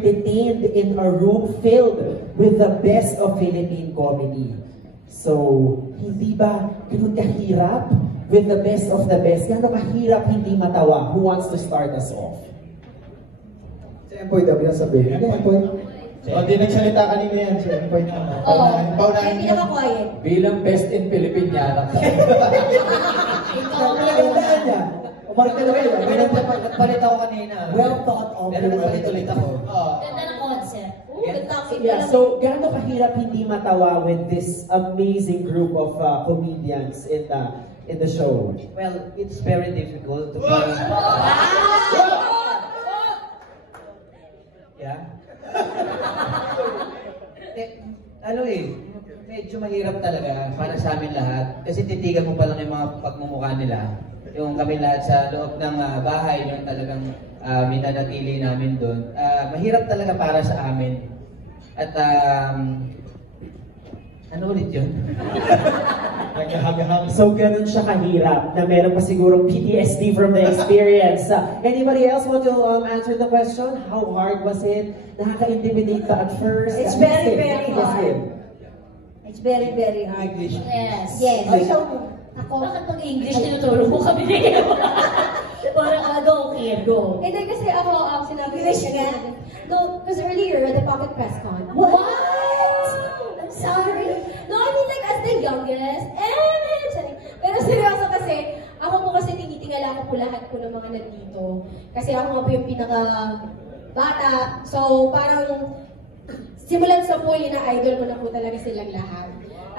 detained in a room filled with the best of Philippine comedy. So, hindi ba ganun kahirap with the best of the best? Gano'n kahirap hindi matawa? Who wants to start us off? Si Empoy daw yung sabihin. Hindi, Empoy. Hindi nagsalita kanina yan. Si Empoy na. Paunahin niyo. Bilang best in Philippine yan. Pinagandaan niya. Umarik talaga yun. May nagpalit ako kanina. Well thought of. Pero nagpalit ulit ako. Ganda ng concept. Yeah, so gaano kahirap hindi matawa with this amazing group of comedians in the show? Well, it's very difficult to be... Yeah? Medyo mahirap talaga para sa amin lahat. Kasi titigan mo pa lang yung mga pagmumukha nila. Yung kami lahat sa loob ng bahay, yung talagang minanatili namin doon. Mahirap talaga para sa amin. At ano ulit yun? So ganun siya kahirap na meron pa sigurong PTSD from the experience. Anybody else want to answer the question? How hard was it? Nakaka-intimidate ba at first? It's very, very hard. It's very, very hard. English. Yes. Ako, bakit pag English tinuturo mo kami? Parang go, kid, go. And then kasi ako, sinabi ko siya no, because earlier at the Pocket Press Con. What? I'm sorry. No, I mean like as the youngest. Pero seryoso kasi, ako po kasi tinitingala ko po lahat po ng mga nandito. Kasi ako nga po yung pinaka bata. So parang simulan sa po ina-idol ko na po talaga silang lahat.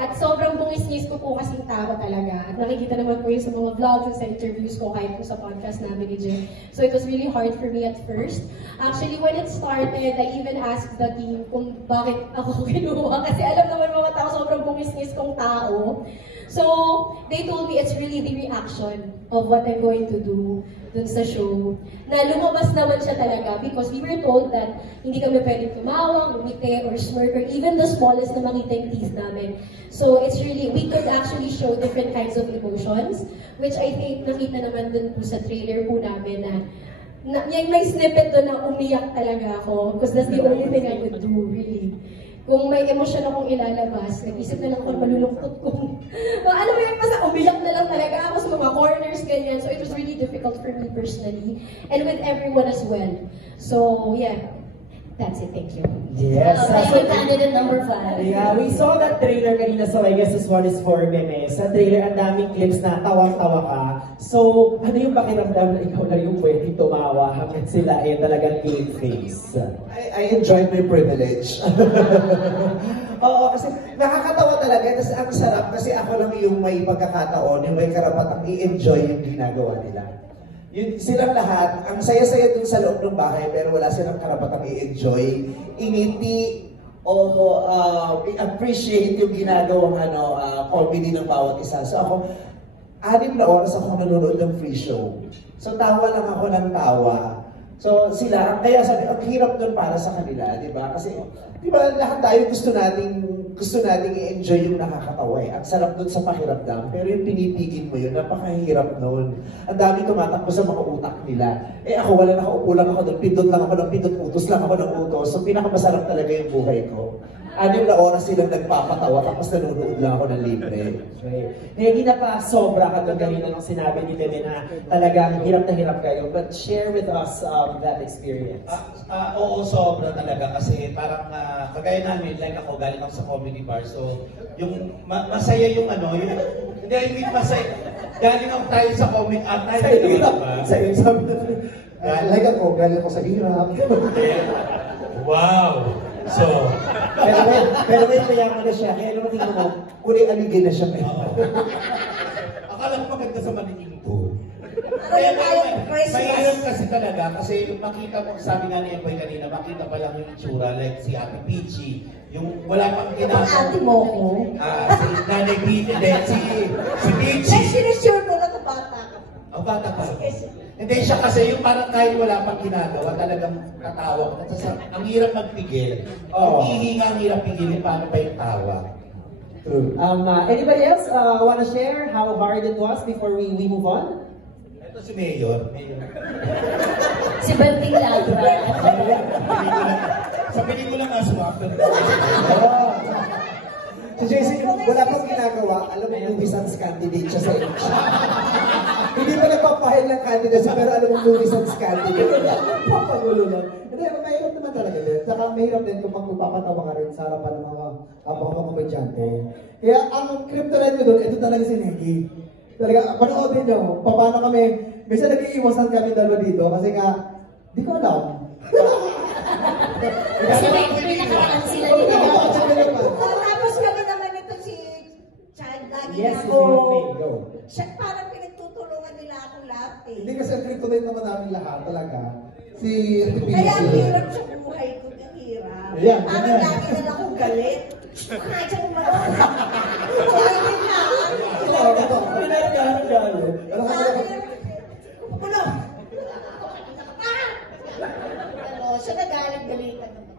At sobrang bungis-ngis ko po kasing tao talaga. At nakikita naman po yun sa mga vlogs and sa interviews ko, kahit po sa podcast namin ni Jim. So it was really hard for me at first. Actually, when it started, I even asked the team kung bakit ako kinuha. Kasi alam naman mga tao, sobrang bungis-ngis kong tao. So, they told me it's really the reaction of what I'm going to do dun sa show. Na lumabas naman siya talaga because we were told that hindi kami pwedeng tumawa, umite, or smirk, or even the smallest na makita yung teeth namin. So it's really, we could actually show different kinds of emotions, which I think nakita naman dun po sa trailer po namin na yung may snippet doon na umiyak talaga ako because that's the only thing I would do, really. Kung may emosyon akong ilalabas, nag-isip na lang ako malulungkot kung alam mo yun, basta umiyak na lang talaga ako sa mga corners, ganyan. So it was really difficult for me personally and with everyone as well. So yeah, that's it. Thank you. Yes. Favorite candidate number 5. Yeah, we saw that trailer kanina, so I guess this one is for Meme. Sa trailer, ang daming clips na tawang-tawa ka. So, ano yung pakiramdam na ikaw na yung pwedeng tumawa hanggang sila ay talagang game face? I enjoyed my privilege. Oo, kasi nakakatawa talaga. Kasi ang sarap kasi ako lang yung may pagkakataon, yung may karapatang i-enjoy yung ginagawa nila. Yun, silang lahat, ang saya-saya dun sa loob ng bahay, pero wala silang karapatang i-enjoy, ingiti, o i-appreciate yung ginagawang comedy ng bawat isa. So ako, 6 na oras ako nanonood ng free show. So tawa lang ako ng tawa. So sila, kaya sabi, ang hirap dun para sa kanila, di ba? Kasi, di ba, lahat tayo gusto nating i-enjoy yung nakakatawa eh. Ang sarap dun sa pakiramdam, pero yung pinipigil mo yun, napakahirap nun. Ang dami tumatakbo sa mga utak nila. Eh ako, wala nakaupo lang ako doon, pindot lang ako ng pindot, utos lang ako ng utos. So pinakamasarap talaga yung buhay ko. 6 na oras silang nagpapatawa, tapos nanonood lang ako ng libre. Okay. Hindi na pa sobra ka doon kanina nung sinabi ni Meme na talagang hirap na hirap kayo. But share with us that experience. Oo, sobra talaga. Kasi parang kagaya namin, like ako, galing ako sa comedy bar. So, yung masaya yung hindi masaya. Galing ako tayo sa comic art. Sa hirap. Sa hirap. Sabi na, like ako, galing ako sa hirap. Wow! So, pero may mayaman na siya, kaya naman tingnan mo, kulay aligay na siya. Akala ko maganda sa maningin ko. Kaya mahirap kasi talaga, kasi makita mo, sabi nga ni Empoy kanina, makita pa lang yung itsura, like si Ate Peachy, yung wala pang ginagawa. Ate mo ko? Si Nanay Peachy, si Peachy. Sinisure mo lang na bata ka. Ang bata pa. Hindi siya kasi yung parang kahit wala pang ginagawa, talagang tatawa ko. Ang hirap magpigil. Ang hihinga, ang hirap pigilin, paano ba yung tawa? True. Anybody else want to share how hard it was before we move on? Ito si Mayor. Si Banting Labra. Sa pelikula nga swapper. Si JC, wala pang ginagawa, alam mo, movies ang candidate siya sa H. Hindi pa nagpapahil ng candidacy, pero alam mo, movies ang candidate. Papagulo lang. Hindi, mahirap naman talaga din. Saka mahirap din kung magpapatawa ka rin sa harapan ng mga komedyante. Kaya ang kryptonite ko doon, ito talaga si Negi. Talaga, panoodin nyo, paano kami, minsan nag-iiwasan kami dalawa dito, kasi nga, di ko alam. Kasi may nakaraan sila dito. Tapos kami naman ito si Chad, lagi Yes, ako. go. Siya, parang pinagtutulungan nila akong lahat eh. Hindi kasi ang kryptonite naman namin lahat talaga. Si Kaya ang hirap sa buhay ko, ang hirap. Ayan, Parang ganyan. lagi na lang akong galit. Kahit siya kung marami. Kaya Puno! Siya nagalit-galitan naman.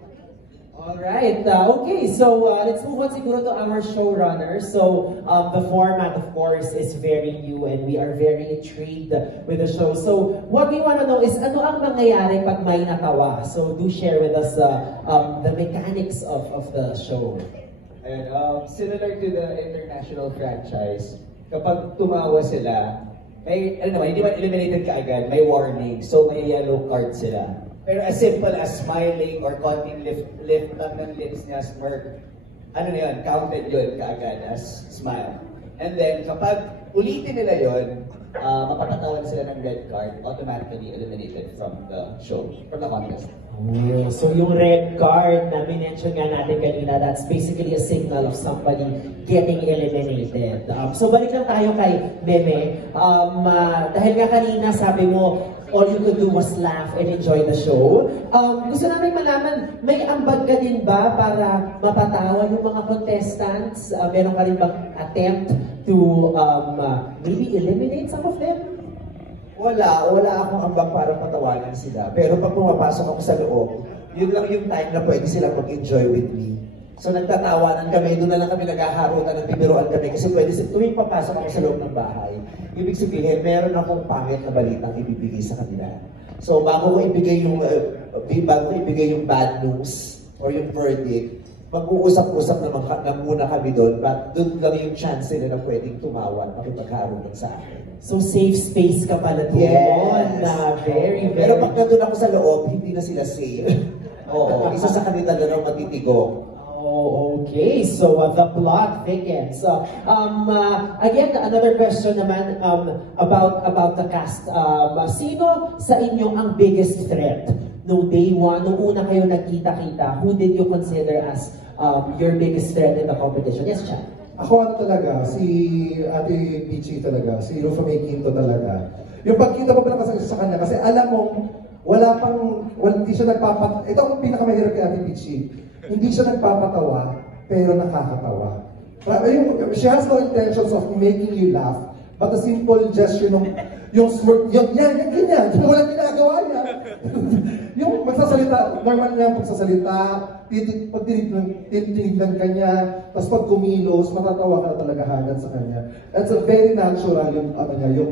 Alright, okay, so let's move on siguro to our showrunner. So the format, of course, is very new and we are very intrigued with the show. So what we want to know is ano ang mangyayari pag may natawa? So do share with us the mechanics of the show. And similar to the international franchise, kapag tumawa sila, may, ano naman, hindi man eliminated kaagad, may warning, so may yellow card sila. Pero as simple as smiling or konting lift lang ng lips niya, smirk, ano na yun, counted yun kaagad as smile. And then, kapag ulitin nila yun, mapapatawan sila ng red card, automatically eliminated from the show, from the contest. Oh, so yung red card na minention nga natin kanina, that's basically a signal of somebody getting eliminated. So balik lang tayo kay Meme. Dahil nga kanina sabi mo, all you could do was laugh and enjoy the show. Gusto namin malaman, may ambag ka din ba para mapatawan yung mga contestants? Meron ka rin bang attempt to maybe eliminate some of them? Wala akong ambag para patawanan sila. Pero pag pumapasok ako sa loob, yun lang yung time na pwede silang mag-enjoy with me. So nagtatawanan kami, doon na lang kami naghaharutan ng bibiruan kami kasi pwede tuwing papasok ako sa loob ng bahay. Ibig sabihin, meron akong pangit na balitang ibibigay sa kanila. So bago ko ibigay yung bad news or yung verdict, mag-uusap-usap naman muna kami doon, but doon lang yung chance nila na pwedeng tumawa at makipagharutan sa akin. So safe space ka pala doon. Yes. Very, very. Pero pag nandun ako sa loob, hindi na sila safe. Oo, isa sa kanila na lang matitigo. Oh, okay. So the plot thickens. Again, another question naman about the cast. Sino sa inyo ang biggest threat? Nung day one, nung una kayo nagkita-kita, who did you consider as your biggest threat in the competition? Yes, Chad. Ako ano talaga, si Ate Pichi talaga, si Rufa May Quinto talaga. Yung pagkita pa pala kasi sa kanya, kasi alam mo, hindi siya ito ang pinakamahirap kay Ate Pichi. Hindi siya nagpapatawa, pero nakakatawa. She has no intentions of making you laugh, but a simple gesture yung smirk, ganyan, walang ginagawa niya. Yung magsasalita, normal niya pagsasalita, pag tinignan ka niya, tapos pag kumilos, matatawa ka talaga hagad sa kanya. It's a very natural yung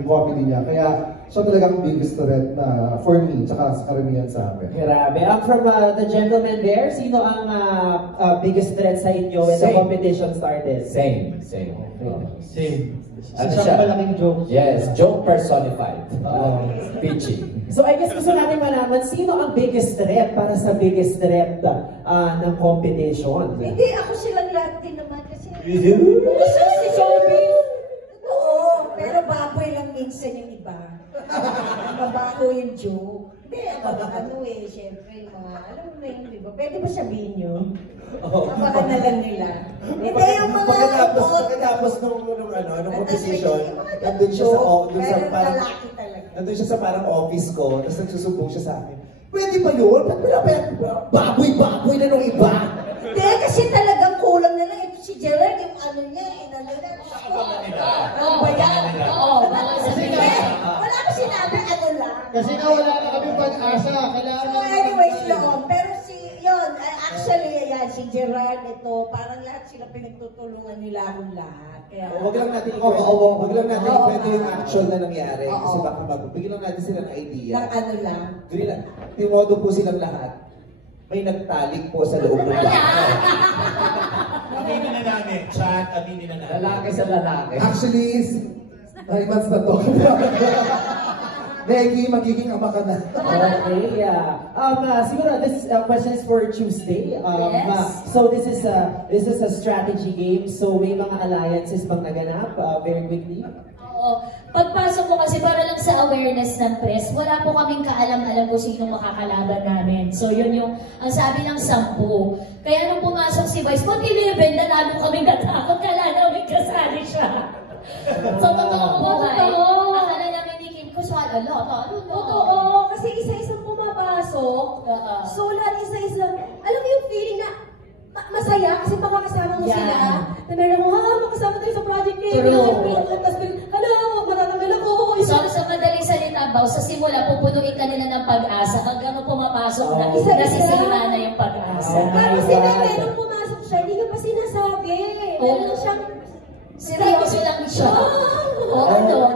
comedy niya. Kaya siya talaga ang biggest threat na for me, tsaka sa karamihan sa amin. Grabe. From the gentleman there, sino ang biggest threat sa inyo when the competition started? Same. Ano siya? Malaking joke. Yes, joke personified. Peachy. So I guess gusto natin malaman, sino ang biggest threat para sa biggest threat ng competition? Hindi, ako silang lahat din naman kasi. Gusto si Sophie. Oo, pero baboy lang minsan yung iba. Mabaho yung joke. Hindi, syempre, alam mo na yun, di ba? Pwede ba sabihin nyo? Kapag na lang nila. Hindi, yung mga Pagkatapos nung competition, nandun siya sa parang office ko, tapos nagsusumbong siya sa akin. Pwede ba yun? Baboy na nung iba. Hindi, kasi talagang kulang na lang. Ito si Gerard, yung niya, inano na. Ano ba yan? Oo, baka sabihin. Wala ko sinabi, ano lang. Kasi nga wala na kami pag-asa, So anyways, yun. Pero actually, ayan, si si Gerard, ito, parang lahat sila pinagtutulungan nila akong lahat. Kaya, Huwag lang natin wag lang natin kwento yung actual na nangyari. Kasi baka bigyan lang natin sila ng idea. ng ano lang. Timodo po silang lahat. May nagtalik po sa loob ng bahay. Aminin na namin, chat, aminin na namin. Lalaki sa lalaki. Actually, 9 months na to. Becky, magiging ama ka na. Okay, yeah. Siguro this question is for Tuesday. Yes. So this is a strategy game. So may mga alliances bang naganap very quickly? Oo. Pagpasok ko kasi para lang sa awareness ng press, wala po kaming kaalam-alam kung sinong makakalaban namin. So yun yung, ang sabi ng 10. Kaya nung pumasok si Vice, pag 11 na namin kaming natakot, kala namin kasali siya. So totoo po tayo. Akala namin ni Kim ko, so Totoo, kasi isa-isang pumapasok. So lahat isa-isa, alam mo yung feeling na masaya kasi makakasama mo sila. Na meron mo, makasama tayo sa project niya. Tapos, matatanggal ako. So sa madaling salita, Bao, sa simula, pupunuin ka nila ng pag-asa hanggang nung pumapasok na, nasisira na yung pag-asa. Parang meron pumasok siya, hindi ka pa sinasabi. Meron siyang Seryoso lang siya.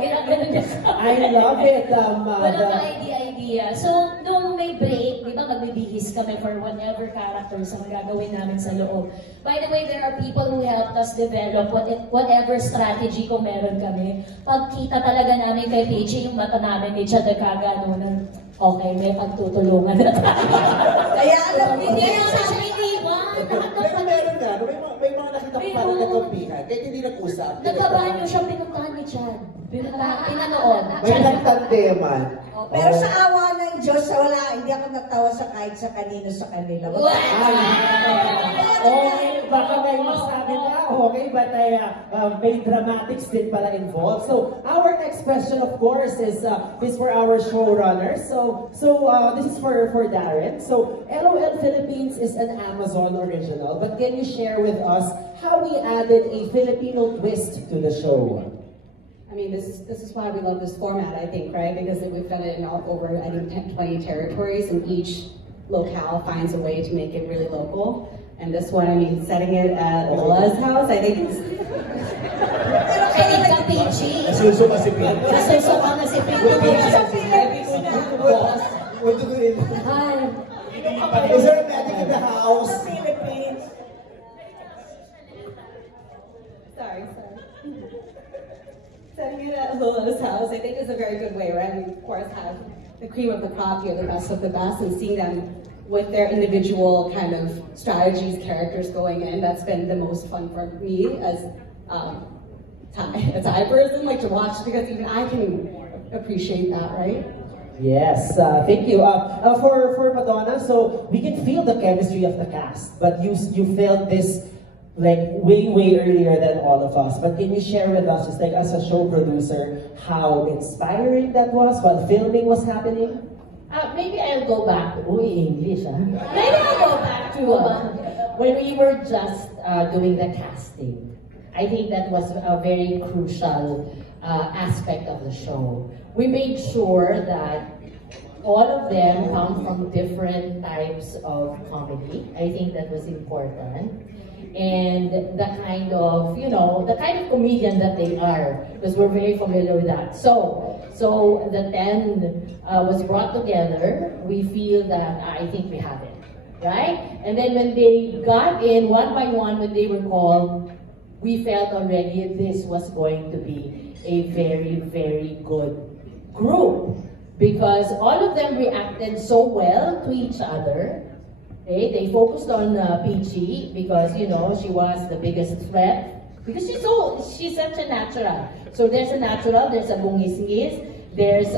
Ginaganon niya. I love it. Walang ka-idea. So, nung may break, di ba, magbibihis kami for whatever characters ang gagawin namin sa loob. By the way, there are people who helped us develop whatever strategy kung meron kami. Pagkita talaga namin kay Peachy, yung mata namin ni Chad Kaganon, okay, may pagtutulungan na tayo. Kaya alam mo, Hindi na siya iniwan. Pero meron nga, may mga nakita ko parang nagkampihan. Kahit hindi nag-usap. Nagkabanyo siya, pinuntahan ni Chad. Pinanood. May nagtandeman. pero sa awa ng Diyos, wala, hindi ako natawa sa kahit sa kanino sa kanila. Okay, baka may masabi na. Okay, but may dramatics din pala involved. So, our next question, of course, is for our showrunners. So this is for Darren. So, LOL Philippines is an Amazon original, but can you share with us how we added a Filipino twist to the show? I mean, this is why we love this format, I think, right? Because we've done it in over, I think, 10, 20 territories, and each locale finds a way to make it really local. And this one, I mean, setting it at Lola's house, I think it's... Kaya ka, Peachy. Nasuso ka si Pete. Nasuso ka na si Is there a medic in the house? Sorry. Setting it at Lola's house, I think is a very good way, right? We, of course, have the cream of the crop here, the best of the best, and seeing them with their individual kind of strategies, characters going in. That's been the most fun for me as a Thai person, like to watch, because even I can appreciate that, right? Yes, thank you. For Madonna, so we can feel the chemistry of the cast, but you felt this like way earlier than all of us. But can you share with us, just like as a show producer, how inspiring that was while filming was happening? Maybe I'll go back to English. Maybe I'll go back to when we were just doing the casting. I think that was a very crucial aspect of the show. We made sure that all of them come from different types of comedy. I think that was important. And the kind of, the kind of comedian that they are, because we're very familiar with that. So the 10 was brought together. We feel that I think we have it, right? And then when they got in one by one, when they were called, we felt already this was going to be a very good group, because all of them reacted so well to each other. Okay? They focused on Peachy because she was the biggest threat, because she's such a natural. So there's a natural, there's a bungis-ngis, there's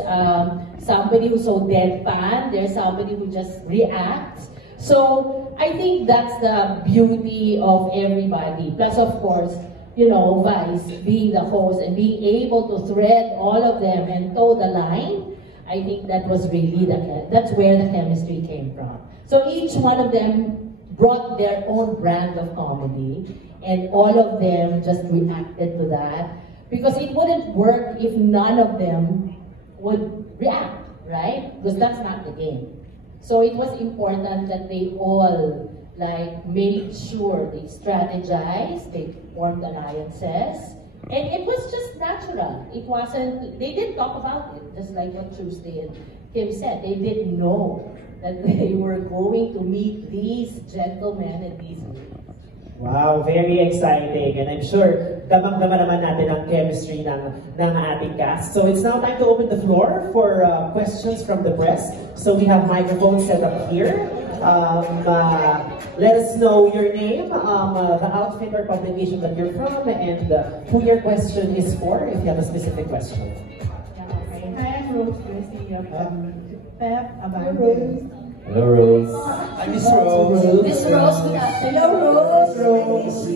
somebody who's so deadpan, there's somebody who just reacts. So I think that's the beauty of everybody. Plus, of course, Vice being the host and being able to thread all of them and toe the line. I think that was really that's where the chemistry came from. So each one of them brought their own brand of comedy, and all of them just reacted to that, because it wouldn't work if none of them would react, right? Because that's not the game. So it was important that they all made sure they strategized, they formed alliances, and it was just natural. It wasn't, they didn't talk about it, just like what Tuesday and Kim said. They didn't know that they were going to meet these gentlemen and these ladies. Wow, very exciting. And I'm sure damang-dama naman natin ang chemistry ng ating cast. So it's now time to open the floor for questions from the press. So we have microphones set up here. Let us know your name, the outfit or publication that you're from, and who your question is for, if you have a specific question. Hi, I'm Rose Gracie from PEP Abante. Hello, Rose. I'm Miss Rose. Miss Rose, good afternoon. Hello, Rose.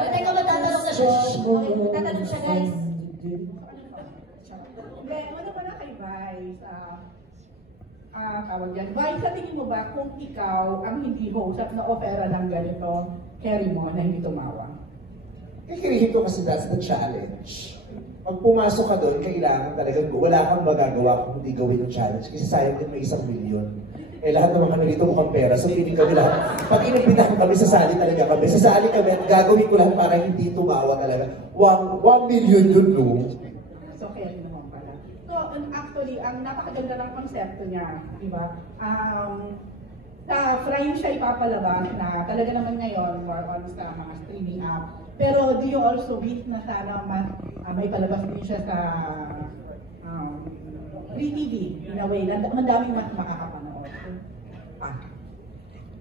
Teka, matatanong sa show. Matatanong siya, guys. Ano pala kay Vice? Tawag yan. Vice, sa tingin mo ba kung ikaw ang hindi host at na-ofera ng ganito, carry mo na hindi tumawa? Kikirihin ko kasi that's the challenge. Pag pumasok ka doon, kailangan talagang wala kang magagawa kung hindi gawin yung challenge. Kasi sayang din may 1 million. Eh lahat naman kami dito mukhang pera. So feeling kami lahat, pag inimbitahan kami, sasali talaga kami. Sasali kami at gagawin ko lahat para hindi tumawa talaga. 1 million yun, no? So, kaya din naman pala. So, actually, ang napakaganda ng konsepto niya, di ba? Sa Frame siya ipapalabas na talaga naman ngayon, more on sa mga streaming app. Pero do you also wish na sana may palabas din siya sa free TV in a way na madaming mas makakapanood?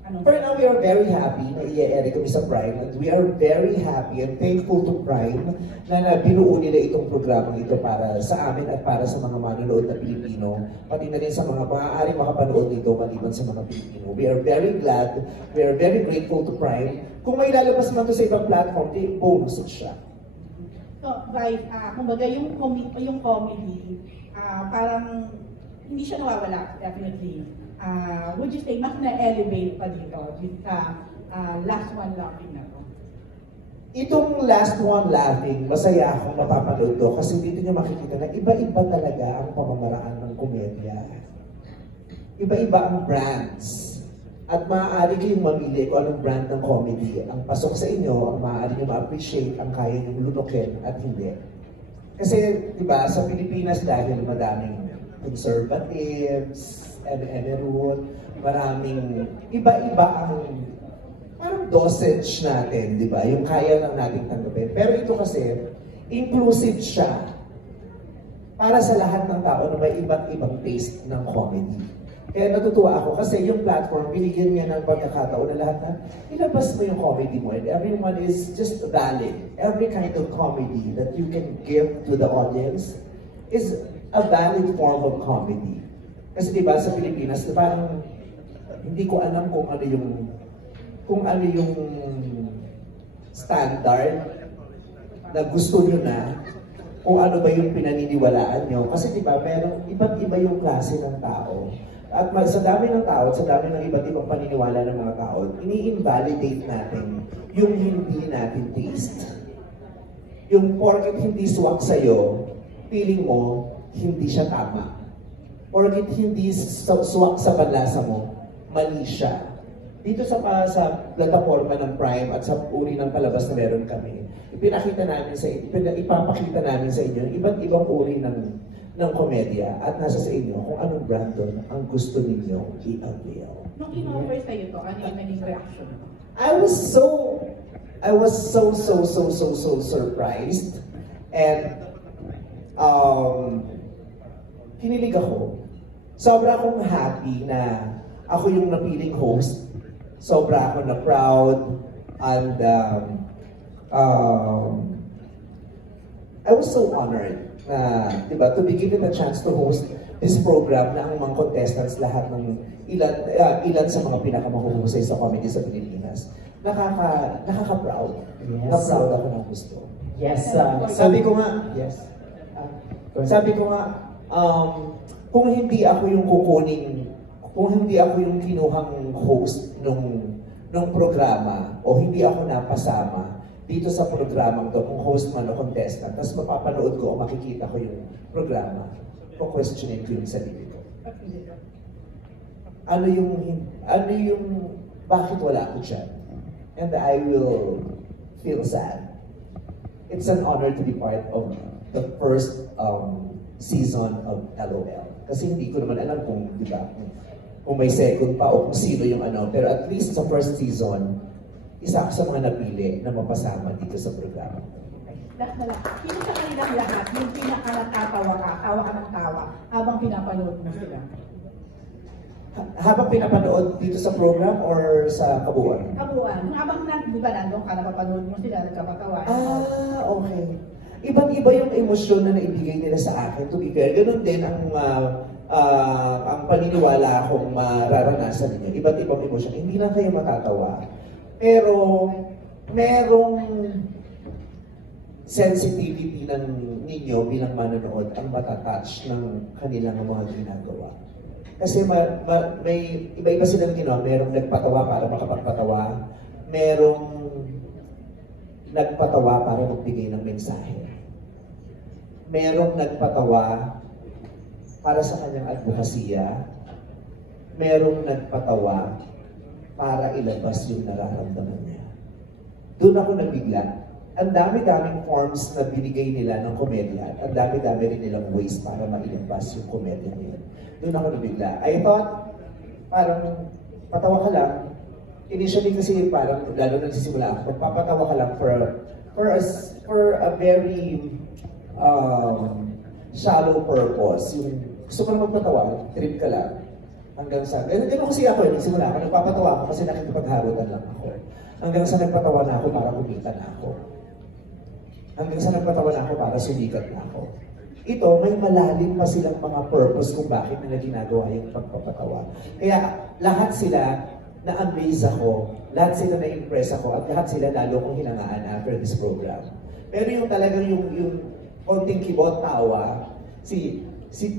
For now, we are very happy na i-edit kami sa Prime, and we are very happy and thankful to Prime na binuo nila itong programang ito para sa amin at para sa mga manonood na Pilipino, pati na rin sa mga maaaring makapanood nito maliban sa mga Pilipino. We are very glad, we are very grateful to Prime. Kung may lalabas man to sa ibang platform, bonus siya. So, Vice, kumbaga yung comedy, parang hindi siya nawawala, definitely. Would you say mas na-elevate pa dito sa Last One Laughing na to? Itong Last One Laughing, masaya akong mapapanood to kasi dito niyo makikita na iba-iba talaga ang pamamaraan ng komedya. Iba-iba ang brands. At maaari kayong mamili kung anong brand ng comedy ang pasok sa inyo, ang maaari niyo ma-appreciate, ang kaya niyong lunukin at hindi. Kasi, di ba, sa Pilipinas dahil madaming conservatives, everyone, maraming iba-iba ang parang dosage natin, di ba? Yung kaya lang nating tanggapin. Pero ito kasi, inclusive siya para sa lahat ng tao na may iba't ibang taste ng comedy. Kaya natutuwa ako kasi yung platform, binigyan niya ng pagkakataon na lahat na ilabas mo yung comedy mo and everyone is just valid. Every kind of comedy that you can give to the audience is a valid form of comedy. Kasi diba sa Pilipinas, parang hindi ko alam kung ano yung standard na gusto nyo na, kung ano ba yung pinaniniwalaan nyo. Kasi diba, merong iba't iba yung klase ng tao. At sa dami ng tao, sa dami ng iba't ibang paniniwala ng mga tao, ini-invalidate natin yung hindi natin taste. Yung porket hindi swak sa'yo, feeling mo, hindi siya tama. Porket hindi swak sa panlasa mo, mali siya. Dito sa plataforma ng Prime at sa uri ng palabas na meron kami, ipapakita namin sa inyo iba't ibang uri ng komedya at nasa sa inyo kung anong brand doon ang gusto ninyo i-avail. Nung in-offer sa'yo to, ano yung naging reaction? I was so surprised and kinilig ako. Sobra akong happy na ako yung napiling host. Sobra ako na proud and I was so honored na, diba, to be given a chance to host this program na ang mga contestants lahat ng ilan sa mga pinakamahuhusay sa comedy sa Pilipinas. Nakaka-proud. Yes. Na-proud ako ng gusto. Yes. Sabi ko nga, kung hindi ako yung kinuhang host nung programa o hindi ako napasama, dito sa programang to, kung host man o contestant, tapos mapapanood ko o makikita ko yung programa, questionin ko yung sarili ko. Ano yung, bakit wala ako dyan? And I will feel sad. It's an honor to be part of the first season of LOL. Kasi hindi ko naman alam kung, di ba, kung may second pa o kung sino yung ano. Pero at least sa first season, isa ako sa mga napili na mapasama dito sa programa. Sino sa kanilang lahat yung pinaka-natatawa ka, tawa ka ng tawa, habang pinapanood mo sila? Habang pinapanood dito sa program or sa kabuuan? Kabuuan. Habang di ba nandun ka, napapanood mo sila, nagkakatawa. Okay. Ibang-iba yung emosyon na naibigay nila sa akin. To be fair, ganun din ang paniniwala akong mararanasan ninyo. Iba't ibang emosyon. Hindi lang kayo matatawa. Pero, merong sensitivity ninyo bilang manonood ang matatouch ng kanilang mga ginagawa. Kasi may iba-iba silang ginawa. Merong nagpatawa para makapagpatawa. Merong nagpatawa para magbigay ng mensahe. Merong nagpatawa para sa kanyang advokasya. Merong nagpatawa para ilabas yung nararamdaman niya. Doon ako nabigla. Ang dami-daming forms na binigay nila ng komedya. Ang dami-dami rin nilang ways para mailabas yung komedya nila. Doon ako nabigla. I thought, parang patawa ka lang. Initially kasi parang, lalo nagsisimula ako, magpapatawa ka lang for a very shallow purpose. Yung gusto ko lang magpatawa, trip ka lang. Hanggang sa, ganun kasi ako, nagsimula ako, nagpapatawa ako kasi nakikipagharutan lang ako. Hanggang sa nagpatawa na ako para kumita na ako. Hanggang sa nagpatawa na ako para sumikat na ako. Ito, may malalim pa silang mga purpose kung bakit nila ginagawa yung pagpapatawa. Kaya lahat sila na-amaze ako, lahat sila na-impress ako, at lahat sila lalo kong hinangaan after this program. Pero yung talagang yung konting kibot tawa, si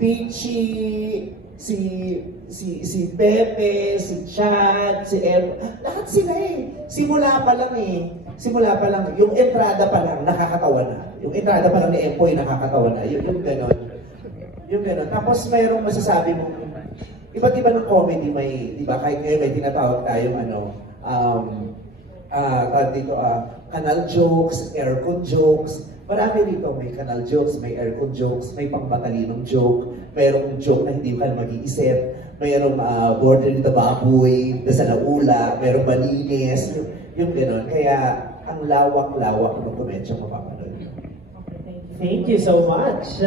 Peachy, si Pepe, si Chad, si Em, lahat sila Simula pa lang, yung entrada pa lang, nakakatawa na. Yung entrada pa lang ni Empoy, nakakatawa na. Yung ganon. Yung ganon. Tapos mayroong masasabi mo, iba't iba ng comedy, di ba, kahit ngayon may tinatawag tayong canal jokes, aircon jokes. Marami dito, may canal jokes, may aircon jokes, may pangmatalinong joke, mayroong joke na hindi ka mag-iisip, mayroong border the baboy, sa laula, mayroong malinis, yung gano'n. Kaya, ang lawak-lawak ng komedya mapapanood. Thank you so much.